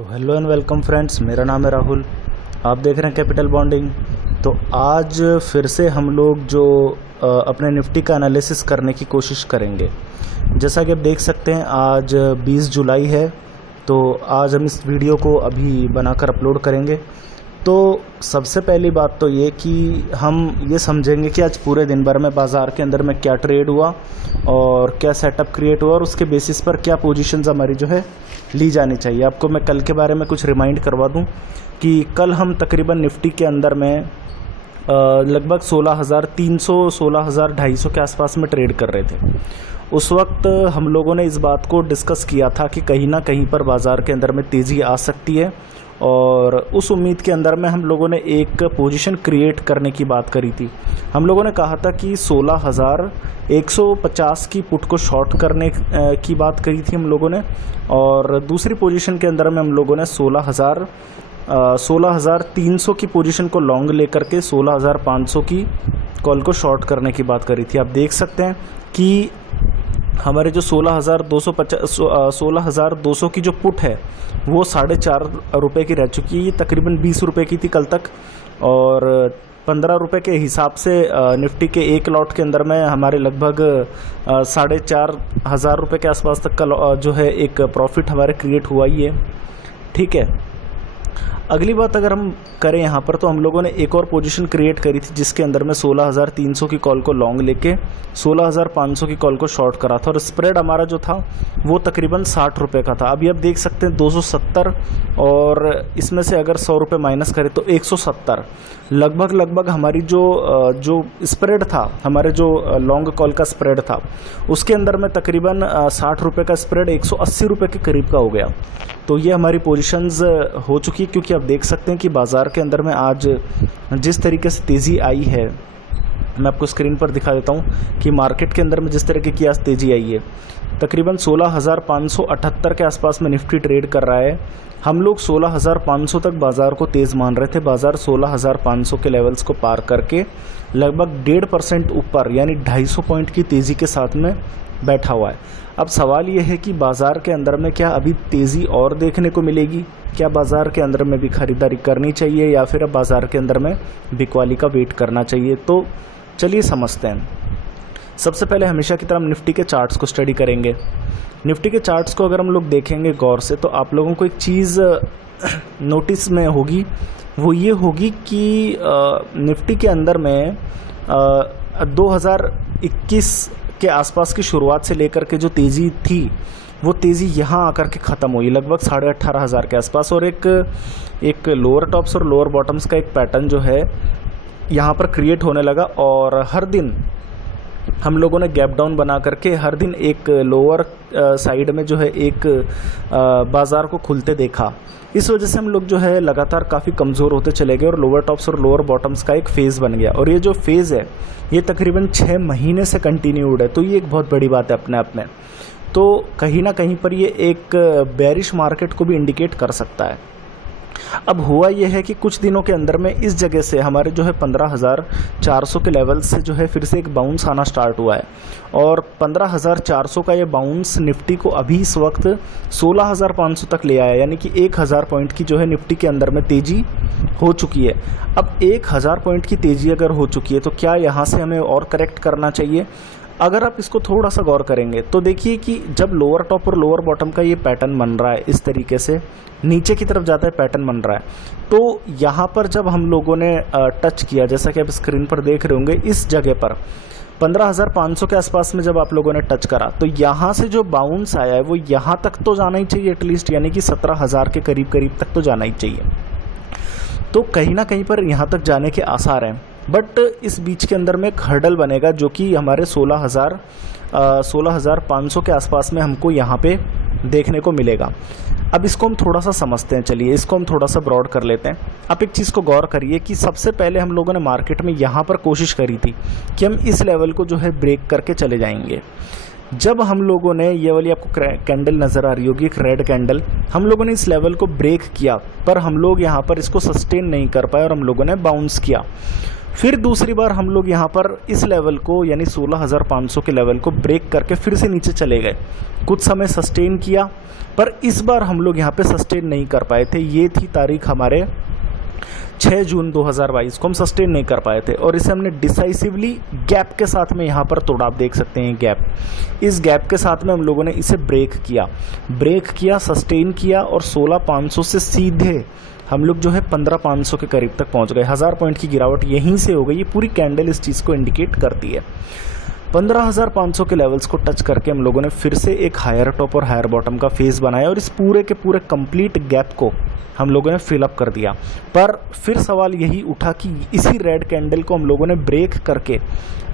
तो hello and welcome friends, मेरा नाम है राहुल। आप देख रहे हैं कैपिटल बॉन्डिंग। तो आज फिर से हम लोग जो अपने निफ्टी का एनालिसिस करने की कोशिश करेंगे। जैसा कि आप देख सकते हैं आज 20 जुलाई है, तो आज हम इस वीडियो को अभी बनाकर अपलोड करेंगे। तो सबसे पहली बात तो ये कि हम ये समझेंगे कि आज पूरे दिन भर में बाज़ार के अंदर में क्या ट्रेड हुआ और क्या सेटअप क्रिएट हुआ और उसके बेसिस पर क्या पोजीशंस हमारी जो है ली जानी चाहिए। आपको मैं कल के बारे में कुछ रिमाइंड करवा दूं कि कल हम तकरीबन निफ्टी के अंदर में लगभग 16,300 16,250 के आसपास में ट्रेड कर रहे थे। उस वक्त हम लोगों ने इस बात को डिस्कस किया था कि कहीं ना कहीं पर बाज़ार के अंदर में तेज़ी आ सकती है, और उस उम्मीद के अंदर में हम लोगों ने एक पोजीशन क्रिएट करने की बात करी थी। हम लोगों ने कहा था कि 16,150 की पुट को शॉर्ट करने की बात करी थी हम लोगों ने, और दूसरी पोजीशन के अंदर में हम लोगों ने 16,300 की पोजीशन को लॉन्ग लेकर के 16,500 की कॉल को शॉर्ट करने की बात करी थी। आप देख सकते हैं कि हमारे जो 16,200 की जो पुट है वो 4.5 रुपये की रह चुकी है। ये तकरीबन 20 रुपये की थी कल तक, और 15 रुपये के हिसाब से निफ्टी के एक लॉट के अंदर में हमारे लगभग 4,500 रुपये के आसपास तक का जो है एक प्रॉफिट हमारे क्रिएट हुआ ही है। ठीक है, अगली बात अगर हम करें यहाँ पर, तो हम लोगों ने एक और पोजीशन क्रिएट करी थी जिसके अंदर में 16,300 की कॉल को लॉन्ग लेके 16,500 की कॉल को शॉर्ट करा था, और स्प्रेड हमारा जो था वो तकरीबन 60 रुपये का था। अभी आप देख सकते हैं 270, और इसमें से अगर 100 रुपये माइनस करें तो 170 लगभग हमारी जो स्प्रेड था, हमारे जो लॉन्ग कॉल का स्प्रेड था उसके अंदर में तकरीबन 60 रुपये का स्प्रेड 180 रुपये के करीब का हो गया। तो ये हमारी पोजीशंस हो चुकी, क्योंकि आप देख सकते हैं कि बाज़ार के अंदर में आज जिस तरीके से तेज़ी आई है, मैं आपको स्क्रीन पर दिखा देता हूँ कि मार्केट के अंदर में जिस तरीके की आज तेज़ी आई है, तकरीबन 16,578 के आसपास में निफ्टी ट्रेड कर रहा है। हम लोग 16,500 तक बाज़ार को तेज़ मान रहे थे। बाज़ार 16,500 के लेवल्स को पार करके लगभग 1.5% ऊपर यानी 250 पॉइंट की तेज़ी के साथ में बैठा हुआ है। अब सवाल ये है कि बाज़ार के अंदर में क्या अभी तेज़ी और देखने को मिलेगी? क्या बाज़ार के अंदर में भी खरीदारी करनी चाहिए, या फिर अब बाज़ार के अंदर में बिकवाली का वेट करना चाहिए? तो चलिए समझते हैं। सबसे पहले हमेशा की तरह हम निफ्टी के चार्ट्स को स्टडी करेंगे। निफ्टी के चार्ट्स को अगर हम लोग देखेंगे गौर से, तो आप लोगों को एक चीज़ नोटिस में होगी, वो ये होगी कि निफ्टी के अंदर में 2021 के आसपास की शुरुआत से लेकर के जो तेज़ी थी वो तेज़ी यहाँ आकर के ख़त्म हुई लगभग 18,500 के आसपास, और एक लोअर टॉप्स और लोअर बॉटम्स का एक पैटर्न जो है यहाँ पर क्रिएट होने लगा। और हर दिन हम लोगों ने गैप डाउन बना करके हर दिन एक लोअर साइड में जो है एक बाज़ार को खुलते देखा। इस वजह से हम लोग जो है लगातार काफ़ी कमज़ोर होते चले गए, और लोअर टॉप्स और लोअर बॉटम्स का एक फ़ेज़ बन गया। और ये जो फ़ेज़ है ये तकरीबन 6 महीने से कंटिन्यूड है, तो ये एक बहुत बड़ी बात है अपने आप में। तो कहीं ना कहीं पर ये एक बेरिश मार्केट को भी इंडिकेट कर सकता है। अब हुआ यह है कि कुछ दिनों के अंदर में इस जगह से हमारे जो है 15,400 के लेवल से जो है फिर से एक बाउंस आना स्टार्ट हुआ है, और 15,400 का ये बाउंस निफ्टी को अभी इस वक्त 16,500 तक ले आया, यानी कि 1,000 पॉइंट की जो है निफ्टी के अंदर में तेज़ी हो चुकी है। अब 1,000 पॉइंट की तेज़ी अगर हो चुकी है तो क्या यहाँ से हमें और करेक्ट करना चाहिए? अगर आप इसको थोड़ा सा गौर करेंगे तो देखिए कि जब लोअर टॉप और लोअर बॉटम का ये पैटर्न बन रहा है, इस तरीके से नीचे की तरफ जाता है पैटर्न बन रहा है, तो यहाँ पर जब हम लोगों ने टच किया, जैसा कि आप स्क्रीन पर देख रहे होंगे, इस जगह पर 15,500 के आसपास में जब आप लोगों ने टच करा, तो यहाँ से जो बाउंस आया है वो यहाँ तक तो जाना ही चाहिए एटलीस्ट, यानी कि 17,000 के करीब तक तो जाना ही चाहिए। तो कहीं ना कहीं पर यहाँ तक जाने के आसार हैं, बट इस बीच के अंदर में एक हर्डल बनेगा जो कि हमारे 16,500 के आसपास में हमको यहाँ पे देखने को मिलेगा। अब इसको हम थोड़ा सा समझते हैं, चलिए इसको हम थोड़ा सा ब्रॉड कर लेते हैं। आप एक चीज़ को गौर करिए कि सबसे पहले हम लोगों ने मार्केट में यहाँ पर कोशिश करी थी कि हम इस लेवल को जो है ब्रेक करके चले जाएंगे। जब हम लोगों ने ये वाली आपको कैंडल नज़र आ रही होगी, एक रेड कैंडल, हम लोगों ने इस लेवल को ब्रेक किया, पर हम लोग यहाँ पर इसको सस्टेन नहीं कर पाए और हम लोगों ने बाउंस किया। फिर दूसरी बार हम लोग यहाँ पर इस लेवल को यानी 16,500 के लेवल को ब्रेक करके फिर से नीचे चले गए, कुछ समय सस्टेन किया, पर इस बार हम लोग यहाँ पे सस्टेन नहीं कर पाए थे। ये थी तारीख हमारे 6 जून 2022 को हम सस्टेन नहीं कर पाए थे और इसे हमने डिसाइसिवली गैप के साथ में यहाँ पर तोड़ा। आप देख सकते हैं गैप, इस गैप के साथ में हम लोगों ने इसे ब्रेक किया, सस्टेन किया और 16,500 से सीधे हम लोग जो है 15,500 के करीब तक पहुंच गए। 1000 पॉइंट की गिरावट यहीं से हो गई। ये पूरी कैंडल इस चीज़ को इंडिकेट करती है। 15,500 के लेवल्स को टच करके हम लोगों ने फिर से एक हायर टॉप और हायर बॉटम का फेस बनाया और इस पूरे के पूरे कंप्लीट गैप को हम लोगों ने फिलअप कर दिया। पर फिर सवाल यही उठा कि इसी रेड कैंडल को हम लोगों ने ब्रेक करके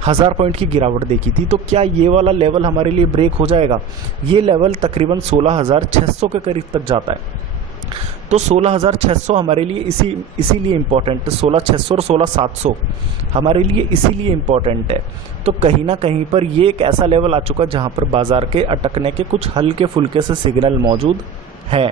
1000 पॉइंट की गिरावट देखी थी, तो क्या ये वाला लेवल हमारे लिए ब्रेक हो जाएगा? ये लेवल तकरीबन 16,600 के करीब तक जाता है। तो 16,600 हमारे लिए इसीलिए इम्पोर्टेंट है। 16,600 और 16,700 हमारे लिए इसीलिए इम्पोर्टेंट है। तो कहीं ना कहीं पर ये एक ऐसा लेवल आ चुका है जहां पर बाजार के अटकने के कुछ हल्के फुल्के से सिग्नल मौजूद है।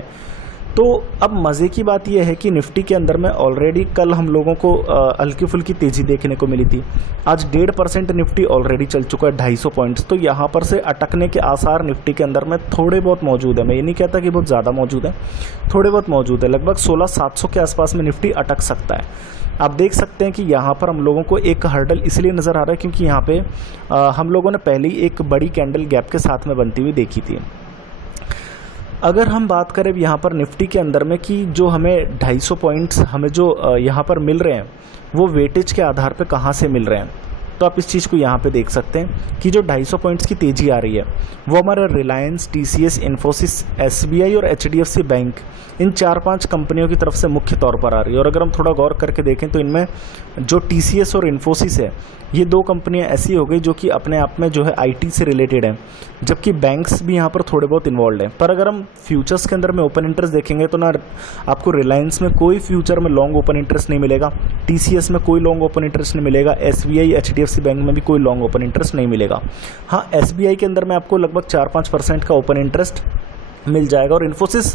तो अब मज़े की बात यह है कि निफ्टी के अंदर में ऑलरेडी कल हम लोगों को हल्की फुल्की तेज़ी देखने को मिली थी। आज 1.5% निफ्टी ऑलरेडी चल चुका है, 250 पॉइंट्स। तो यहाँ पर से अटकने के आसार निफ्टी के अंदर में थोड़े बहुत मौजूद है। मैं ये नहीं कहता कि बहुत ज़्यादा मौजूद है, थोड़े बहुत मौजूद है। लगभग 16,700 के आसपास में निफ्टी अटक सकता है। आप देख सकते हैं कि यहाँ पर हम लोगों को एक हर्डल इसलिए नज़र आ रहा है क्योंकि यहाँ पे हम लोगों ने पहले ही एक बड़ी कैंडल गैप के साथ में बनती हुई देखी थी। अगर हम बात करें यहाँ पर निफ्टी के अंदर में कि जो हमें 250 पॉइंट्स हमें जो यहाँ पर मिल रहे हैं वो वेटेज के आधार पे कहाँ से मिल रहे हैं, तो आप इस चीज़ को यहाँ पे देख सकते हैं कि जो 250 पॉइंट्स की तेज़ी आ रही है वो हमारे रिलायंस, टीसीएस, इन्फोसिस, एसबीआई और एचडीएफसी बैंक, इन 4-5 कंपनियों की तरफ से मुख्य तौर पर आ रही है। और अगर हम थोड़ा गौर करके देखें तो इनमें जो टीसीएस और इन्फोसिस है, ये 2 कंपनियां ऐसी हो गई जो कि अपने आप में जो है आईटी से रिलेटेड हैं, जबकि बैंक्स भी यहाँ पर थोड़े बहुत इन्वॉल्व हैं। पर अगर हम फ्यूचर्स के अंदर में ओपन इंटरेस्ट देखेंगे तो ना आपको रिलायंस में कोई फ्यूचर में लॉन्ग ओपन इंटरेस्ट नहीं मिलेगा, टीसीएस में कोई लॉन्ग ओपन इंटरेस्ट नहीं मिलेगा, एसबीआई, एचडीएफसी बैंक में भी कोई लॉन्ग ओपन इंटरेस्ट नहीं मिलेगा। हाँ, एसबीआई के अंदर में आपको लगभग 4-5% का ओपन इंटरेस्ट मिल जाएगा और इन्फोसिस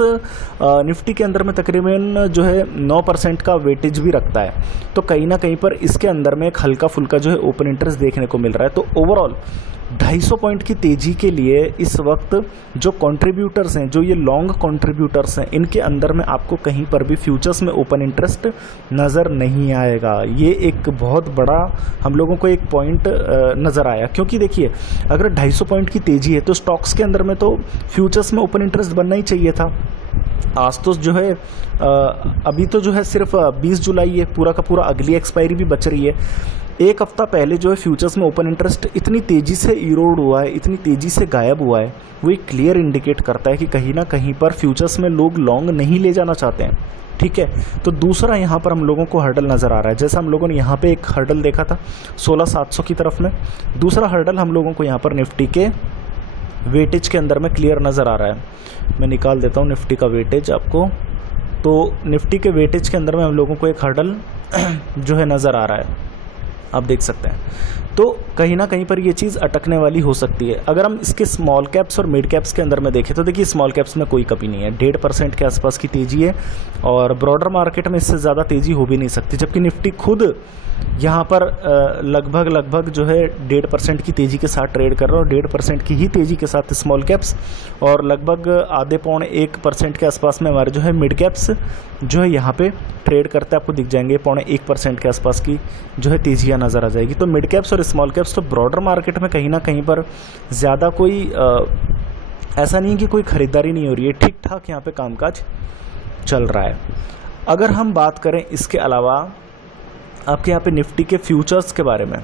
निफ्टी के अंदर में तकरीबन जो है 9% का वेटेज भी रखता है। तो कहीं ना कहीं पर इसके अंदर में एक हल्का फुल्का जो है ओपन इंटरेस्ट देखने को मिल रहा है। तो ओवरऑल 250 पॉइंट की तेज़ी के लिए इस वक्त जो कंट्रीब्यूटर्स हैं, जो ये लॉन्ग कंट्रीब्यूटर्स हैं, इनके अंदर में आपको कहीं पर भी फ्यूचर्स में ओपन इंटरेस्ट नज़र नहीं आएगा। ये एक बहुत बड़ा हम लोगों को एक पॉइंट नज़र आया, क्योंकि देखिए अगर 250 पॉइंट की तेज़ी है तो स्टॉक्स के अंदर में तो फ्यूचर्स में ओपन इंटरेस्ट बनना ही चाहिए था। आज तो जो है अभी तो जो है सिर्फ 20 जुलाई है, पूरा का पूरा अगली एक्सपायरी भी बच रही है। एक हफ्ता पहले जो है फ्यूचर्स में ओपन इंटरेस्ट इतनी तेज़ी से इरोड हुआ है, इतनी तेज़ी से गायब हुआ है, वो एक क्लियर इंडिकेट करता है कि कहीं ना कहीं पर फ्यूचर्स में लोग लॉन्ग नहीं ले जाना चाहते हैं। ठीक है, तो दूसरा यहाँ पर हम लोगों को हर्डल नज़र आ रहा है। जैसा हम लोगों ने यहाँ पे एक हर्डल देखा था 16,700 की तरफ में, दूसरा हर्डल हम लोगों को यहाँ पर निफ्टी के वेटेज के अंदर में क्लियर नज़र आ रहा है। मैं निकाल देता हूँ निफ्टी का वेटेज आपको। तो निफ्टी के वेटेज के अंदर में हम लोगों को एक हर्डल जो है नज़र आ रहा है, आप देख सकते हैं। तो कहीं ना कहीं पर ये चीज़ अटकने वाली हो सकती है। अगर हम इसके स्मॉल कैप्स और मिड कैप्स के अंदर में देखें तो देखिए स्मॉल कैप्स में कोई कमी नहीं है, 1.5% के आसपास की तेज़ी है और ब्रॉडर मार्केट में इससे ज़्यादा तेज़ी हो भी नहीं सकती। जबकि निफ्टी खुद यहाँ पर लगभग जो है 1.5% की तेज़ी के साथ ट्रेड कर रहा है और 1.5% की ही तेज़ी के साथ स्मॉल कैप्स और लगभग 0.5-1% के आसपास में हमारे जो है मिड कैप्स जो है यहाँ पे ट्रेड करते आपको दिख जाएंगे। 0.1% के आसपास की जो है तेज़ियाँ नज़र आ जाएगी। तो मिड कैप्स और स्मॉल कैप्स तो ब्रॉडर मार्केट में कहीं ना कहीं पर ज़्यादा कोई ऐसा नहीं है कि कोई ख़रीदारी नहीं हो रही है, ठीक ठाक यहाँ पे कामकाज चल रहा है। अगर हम बात करें इसके अलावा आपके यहाँ पे निफ्टी के फ्यूचर्स के बारे में,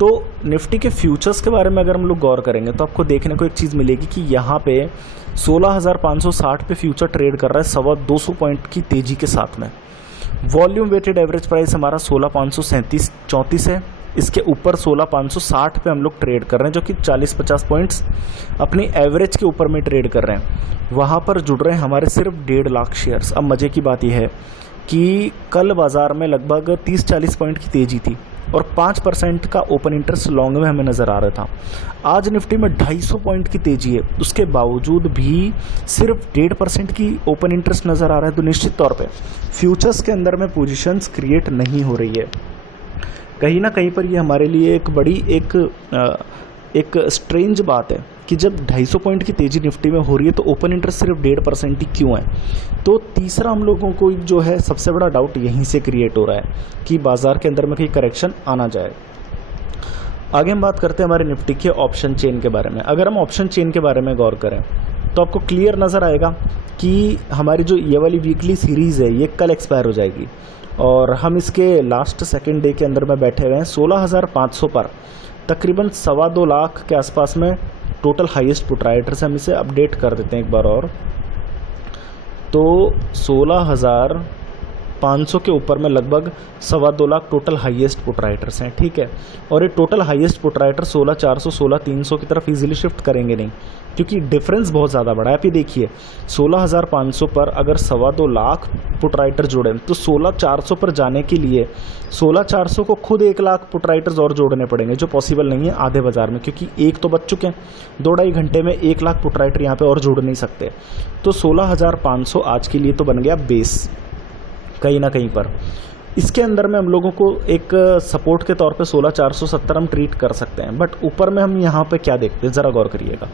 तो निफ्टी के फ्यूचर्स के बारे में अगर हम लोग गौर करेंगे तो आपको देखने को एक चीज़ मिलेगी कि यहाँ पे 16,560 पे फ्यूचर ट्रेड कर रहा है 250 पॉइंट की तेज़ी के साथ में। वॉल्यूम वेटेड एवरेज प्राइस हमारा 16,534 है। इसके ऊपर 16,560 पे हम लोग ट्रेड कर रहे हैं, जो कि 40-50 पॉइंट्स अपनी एवरेज के ऊपर में ट्रेड कर रहे हैं। वहाँ पर जुड़ रहे हैं हमारे सिर्फ 1.5 लाख शेयर्स। अब मज़े की बात यह है कि कल बाज़ार में लगभग 30-40 पॉइंट की तेज़ी थी और 5% का ओपन इंटरेस्ट लॉन्ग में हमें नज़र आ रहा था। आज निफ्टी में 250 पॉइंट की तेज़ी है, उसके बावजूद भी सिर्फ 1.5% की ओपन इंटरेस्ट नज़र आ रहा है। तो निश्चित तौर पे फ्यूचर्स के अंदर में पोजीशंस क्रिएट नहीं हो रही है। कहीं ना कहीं पर ये हमारे लिए एक बड़ी एक स्ट्रेंज बात है कि जब 250 पॉइंट की तेज़ी निफ्टी में हो रही है तो ओपन इंटरेस्ट सिर्फ 1.5% ही क्यों है। तो तीसरा हम लोगों को जो है सबसे बड़ा डाउट यहीं से क्रिएट हो रहा है कि बाज़ार के अंदर में कहीं करेक्शन आना जाए। आगे हम बात करते हैं हमारे निफ्टी के ऑप्शन चेन के बारे में। अगर हम ऑप्शन चेन के बारे में गौर करें तो आपको क्लियर नज़र आएगा कि हमारी जो ये वाली वीकली सीरीज़ है ये कल एक्सपायर हो जाएगी और हम इसके लास्ट सेकेंड डे के अंदर में बैठे हुए हैं 16,500 पर। तकरीबन 2.25 लाख के आसपास में टोटल हाईएस्ट पुट राइटर्स। हम इसे अपडेट कर देते हैं एक बार और, तो 16,500 के ऊपर में लगभग 2.25 lakh total highest put writers हैं। ठीक है, और ये टोटल हाईएस्ट पुट राइटर 16,400 16,300 की तरफ इजीली शिफ्ट करेंगे नहीं, क्योंकि डिफरेंस बहुत ज़्यादा बड़ा है। आप ये देखिए 16,500 पर अगर 2.25 लाख पुट राइटर जुड़े तो 16,400 पर जाने के लिए 16,400 को खुद 1 लाख पुट राइटर्स और जोड़ने पड़ेंगे, जो पॉसिबल नहीं है आधे बाजार में, क्योंकि एक तो बच चुके हैं। 2-2.5 घंटे में 1 लाख पुट राइटर यहाँ पे और जोड़ नहीं सकते। तो 16,500 आज के लिए तो बन गया बेस कहीं ना कहीं पर। इसके अंदर में हम लोगों को एक सपोर्ट के तौर पे 16,470 हम ट्रीट कर सकते हैं। बट ऊपर में हम यहाँ पे क्या देखते हैं, ज़रा गौर करिएगा।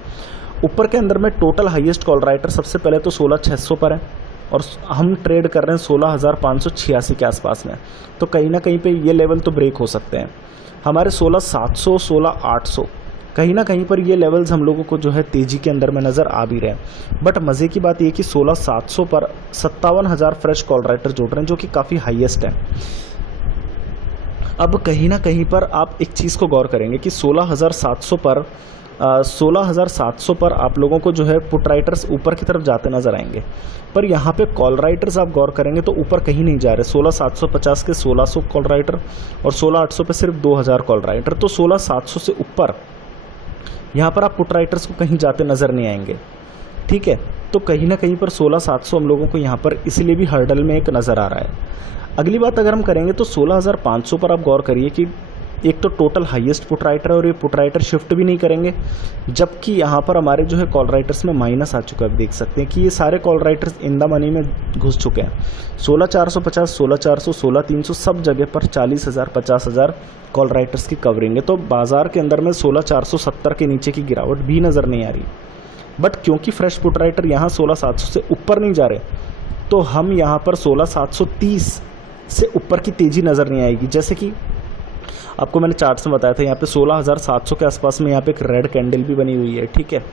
ऊपर के अंदर में टोटल हाईएस्ट कॉल राइटर सबसे पहले तो 16,600 पर है और हम ट्रेड कर रहे हैं 16,586 के आसपास में। तो कहीं ना कहीं पे ये लेवल तो ब्रेक हो सकते हैं। हमारे 16,700 16,800 कहीं ना कहीं पर ये लेवल्स हम लोगों को जो है तेज़ी के अंदर में नज़र आ भी रहे हैं। बट मज़े की बात ये कि 16,700 पर 57,000 फ्रेश कॉल राइटर जुड़ रहे हैं, जो कि काफ़ी हाईएस्ट है। अब कहीं ना कहीं पर आप एक चीज़ को गौर करेंगे कि 16,700 पर आप लोगों को जो है पुट राइटर्स ऊपर की तरफ जाते नजर आएंगे, पर यहाँ पे कॉल राइटर्स आप गौर करेंगे तो ऊपर कहीं नहीं जा रहे। 16,750 के 1,600 कॉल राइटर और 16,800 पे सिर्फ 2,000 कॉल राइटर। तो 16,700 से ऊपर यहाँ पर आप पुट राइटर्स को कहीं जाते नजर नहीं आएंगे। ठीक है, तो कहीं ना कहीं पर 16,700 हम लोगों को यहाँ पर इसलिए भी हर्डल में एक नज़र आ रहा है। अगली बात अगर हम करेंगे तो 16,500 पर आप गौर करिए कि एक तो टोटल हाईएस्ट पुट राइटर है और ये पुट राइटर शिफ्ट भी नहीं करेंगे, जबकि यहाँ पर हमारे जो है कॉल राइटर्स में माइनस आ चुका है। आप देख सकते हैं कि ये सारे call writers in the money में घुस चुके हैं। 16,450 16,400 16,300 सब जगह पर 40,000 50,000 कॉल राइटर्स की कवरिंग है। तो बाजार के अंदर में 16,470 के नीचे की गिरावट भी नज़र नहीं आ रही। बट क्योंकि फ्रेश पुट राइटर यहाँ 16,700 से ऊपर नहीं जा रहे, तो हम यहाँ पर 16,730 से ऊपर की तेज़ी नज़र नहीं आएगी। जैसे कि आपको मैंने चार्ट्स में बताया था, यहाँ पे 16,700 के आसपास में यहाँ पे एक रेड कैंडल भी बनी हुई है। ठीक है,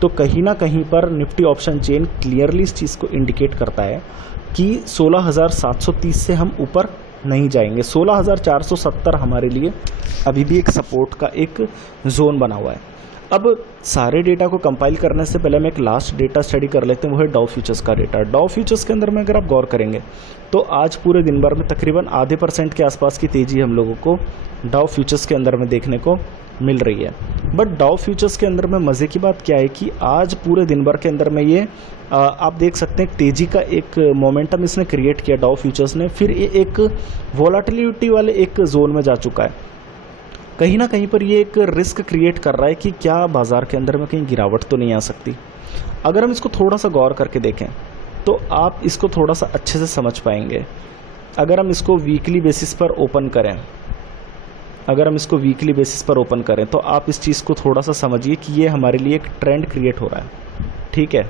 तो कहीं ना कहीं पर निफ्टी ऑप्शन चेन क्लियरली इस चीज़ को इंडिकेट करता है कि 16,730 से हम ऊपर नहीं जाएंगे। 16,470 हमारे लिए अभी भी एक सपोर्ट का एक जोन बना हुआ है। अब सारे डेटा को कंपाइल करने से पहले हम एक लास्ट डेटा स्टडी कर लेते हैं, वो है डाउ फ्यूचर्स का डेटा। डाउ फ्यूचर्स के अंदर में अगर आप गौर करेंगे तो आज पूरे दिन भर में तकरीबन आधे % के आसपास की तेज़ी हम लोगों को डाउ फ्यूचर्स के अंदर में देखने को मिल रही है। बट डाउ फ्यूचर्स के अंदर में मज़े की बात क्या है कि आज पूरे दिन भर के अंदर में ये आप देख सकते हैं तेज़ी का एक मोमेंटम इसने क्रिएट किया डाउ फ्यूचर्स ने, फिर ये एक वॉलेटिलिटी वाले एक जोन में जा चुका है। कहीं ना कहीं पर ये एक रिस्क क्रिएट कर रहा है कि क्या बाज़ार के अंदर में कहीं गिरावट तो नहीं आ सकती। अगर हम इसको थोड़ा सा गौर करके देखें तो आप इसको थोड़ा सा अच्छे से समझ पाएंगे। अगर हम इसको वीकली बेसिस पर ओपन करें तो आप इस चीज़ को थोड़ा सा समझिए कि ये हमारे लिए एक ट्रेंड क्रिएट हो रहा है। ठीक है,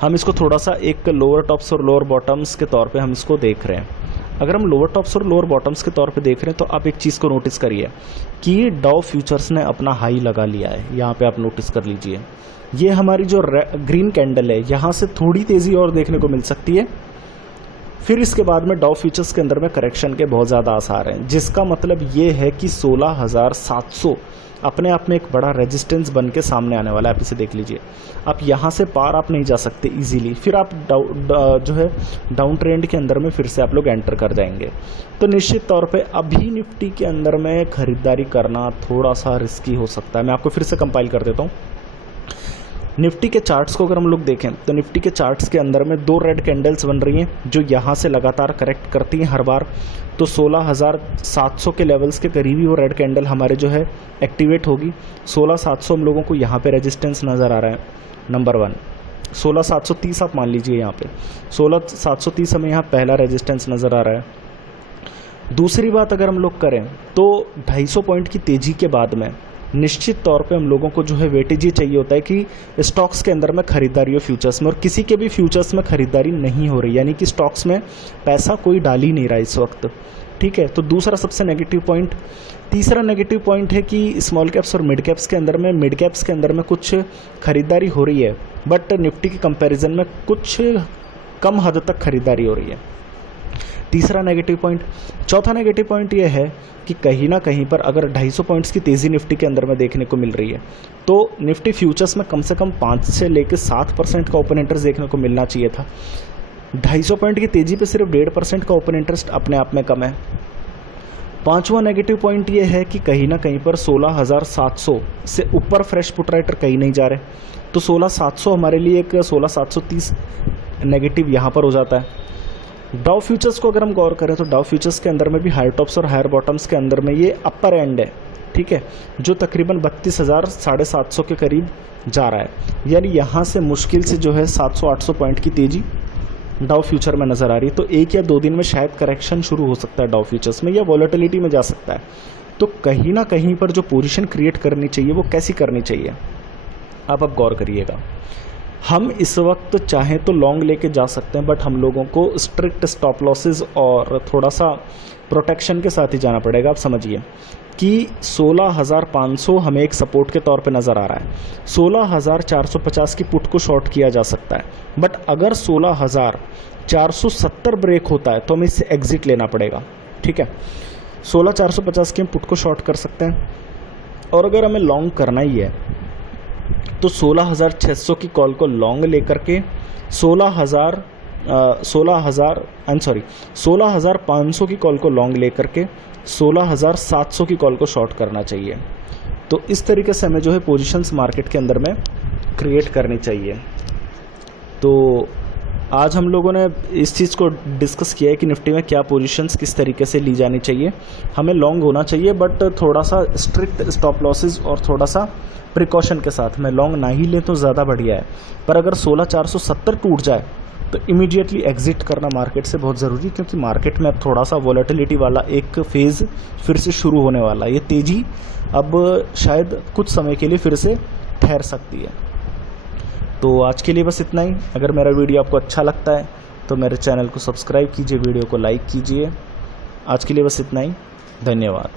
हम इसको थोड़ा सा एक लोअर टॉप्स और लोअर बॉटम्स के तौर पे हम इसको देख रहे हैं। अगर हम लोअर टॉप्स और लोअर बॉटम्स के तौर पे देख रहे हैं तो आप एक चीज़ को नोटिस करिए कि डाउ फ्यूचर्स ने अपना हाई लगा लिया है। यहाँ पे आप नोटिस कर लीजिए, ये हमारी जो ग्रीन कैंडल है यहाँ से थोड़ी तेज़ी और देखने को मिल सकती है। फिर इसके बाद में डाउ फ्यूचर्स के अंदर में करेक्शन के बहुत ज़्यादा आसार हैं, जिसका मतलब ये है कि 16,700 अपने आप में एक बड़ा रेजिस्टेंस बन के सामने आने वाला है। आप इसे देख लीजिए, आप यहाँ से पार आप नहीं जा सकते इजीली, फिर आप जो है डाउन ट्रेंड के अंदर में फिर से आप लोग एंटर कर जाएंगे। तो निश्चित तौर पे अभी निफ्टी के अंदर में खरीदारी करना थोड़ा सा रिस्की हो सकता है। मैं आपको फिर से कंपाइल कर देता हूँ। निफ्टी के चार्ट्स को अगर हम लोग देखें तो निफ्टी के चार्ट्स के अंदर में 2 रेड कैंडल्स बन रही हैं जो यहाँ से लगातार करेक्ट करती हैं हर बार। तो 16,700 के लेवल्स के करीब ही वो रेड कैंडल हमारे जो है एक्टिवेट होगी। 16,700 हम लोगों को यहाँ पे रेजिस्टेंस नज़र आ रहा है नंबर 1। 16,730 आप मान लीजिए, यहाँ पे 16,730 हमें यहाँ पहला रेजिस्टेंस नज़र आ रहा है। दूसरी बात अगर हम लोग करें तो 250 पॉइंट की तेजी के बाद में निश्चित तौर पे हम लोगों को जो है वेटेज ये चाहिए होता है कि स्टॉक्स के अंदर में खरीदारी हो फ्यूचर्स में, और किसी के भी फ्यूचर्स में खरीदारी नहीं हो रही, यानी कि स्टॉक्स में पैसा कोई डाल ही नहीं रहा इस वक्त। ठीक है, तो दूसरा सबसे नेगेटिव पॉइंट। तीसरा नेगेटिव पॉइंट है कि स्मॉल कैप्स और मिड कैप्स के अंदर में, मिड कैप्स के अंदर में कुछ खरीदारी हो रही है, बट निफ्टी के कंपैरिजन में कुछ कम हद तक खरीदारी हो रही है। तीसरा नेगेटिव पॉइंट। चौथा नेगेटिव पॉइंट ये है कि कहीं ना कहीं पर अगर 250 पॉइंट्स की तेज़ी निफ्टी के अंदर में देखने को मिल रही है तो निफ्टी फ्यूचर्स में कम से कम 5 से लेकर 7% का ओपन इंटरेस्ट देखने को मिलना चाहिए था। 250 पॉइंट की तेज़ी पे सिर्फ 1.5% का ओपन इंटरेस्ट अपने आप में कम है। पांचवा नेगेटिव पॉइंट ये है कि कहीं ना कहीं पर 16,700 से ऊपर फ्रेश पुट राइटर कहीं नहीं जा रहे, तो 16,700 हमारे लिए एक 16,730 नेगेटिव यहाँ पर हो जाता है। डाउ फ्यूचर्स को अगर हम गौर करें तो डाउ फ्यूचर्स के अंदर में भी हायर टॉप्स और हायर बॉटम्स के अंदर में ये अपर एंड है, ठीक है, जो तकरीबन 32,000 750 के करीब जा रहा है, यानी यहाँ से मुश्किल से जो है 700-800 पॉइंट की तेज़ी डाउ फ्यूचर में नज़र आ रही है। तो 1 या 2 दिन में शायद करेक्शन शुरू हो सकता है डाउ फ्यूचर्स में, या वॉलेटिलिटी में जा सकता है। तो कहीं ना कहीं पर जो पोजीशन क्रिएट करनी चाहिए वो कैसी करनी चाहिए, आप अब गौर करिएगा। हम इस वक्त चाहें तो लॉन्ग लेके जा सकते हैं, बट हम लोगों को स्ट्रिक्ट स्टॉप लॉसेस और थोड़ा सा प्रोटेक्शन के साथ ही जाना पड़ेगा। आप समझिए कि 16,500 हमें एक सपोर्ट के तौर पे नज़र आ रहा है, 16,450 की पुट को शॉर्ट किया जा सकता है, बट अगर 16,470 ब्रेक होता है तो हमें इससे एग्जिट लेना पड़ेगा। ठीक है, 16,450 की हम पुट को शॉर्ट कर सकते हैं, और अगर हमें लॉन्ग करना ही है तो 16,600 की कॉल को लॉन्ग लेकर के 16,500 की कॉल को लॉन्ग लेकर के 16,700 की कॉल को शॉर्ट करना चाहिए। तो इस तरीके से हमें जो है पोजीशंस मार्केट के अंदर में क्रिएट करनी चाहिए। तो आज हम लोगों ने इस चीज़ को डिस्कस किया है कि निफ्टी में क्या पोजीशंस किस तरीके से ली जानी चाहिए। हमें लॉन्ग होना चाहिए, बट थोड़ा सा स्ट्रिक्ट स्टॉप लॉसेस और थोड़ा सा प्रिकॉशन के साथ में लॉन्ग ना ही लें तो ज़्यादा बढ़िया है। पर अगर 16,470 टूट जाए तो इमीडिएटली एग्जिट करना मार्केट से बहुत ज़रूरी, क्योंकि मार्केट में अब थोड़ा सा वॉलेटिलिटी वाला एक फेज़ फिर से शुरू होने वाला है। ये तेज़ी अब शायद कुछ समय के लिए फिर से ठहर सकती है। तो आज के लिए बस इतना ही। अगर मेरा वीडियो आपको अच्छा लगता है तो मेरे चैनल को सब्सक्राइब कीजिए, वीडियो को लाइक कीजिए। आज के लिए बस इतना ही, धन्यवाद।